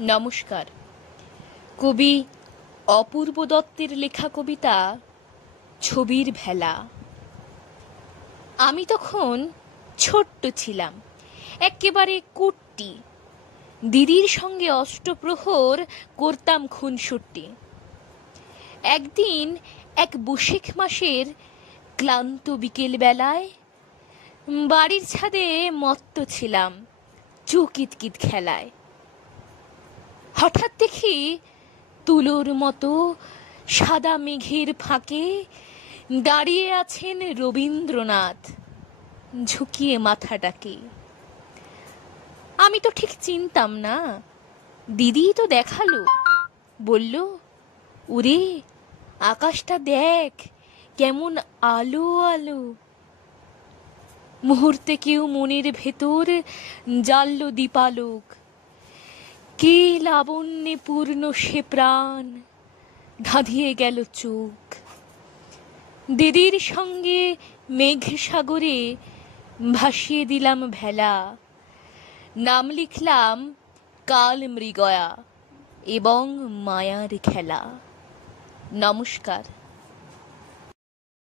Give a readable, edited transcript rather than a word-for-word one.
নমস্কার। কবি অপূর্ব দত্তের লেখা কবিতা ছবির ভেলা। আমি তখন ছোট্ট ছিলাম, একেবারে কুট্টি। দিদির সঙ্গে অষ্টপ্রহর করতাম খুনসুটি। একদিন এক বৈশাখ মাসের ক্লান্ত বিকেল বেলায় বাড়ির ছাদে মত্ত ছিলাম চৌকিৎকিত খেলায়। হঠাৎ দেখি তুলোর মতো সাদা মেঘের ফাঁকে দাঁড়িয়ে আছেন রবীন্দ্রনাথ, ঝুঁকিয়ে মাথাটাকে। আমি তো ঠিক চিনতাম না, দিদি তো দেখালো, বলল, ওরে আকাশটা দেখ কেমন আলো আলো। মুহূর্তে কেউ মনের ভেতর জ্বালল দীপালোক। কে লাবণ্যে পূর্ণ সে প্রাণ, ধাঁধিয়ে গেল চোখ। দিদির সঙ্গে মেঘ সাগরে ভাসিয়ে দিলাম ভেলা। নাম লিখলাম কাল মৃগয়া এবং মায়ার খেলা। নমস্কার।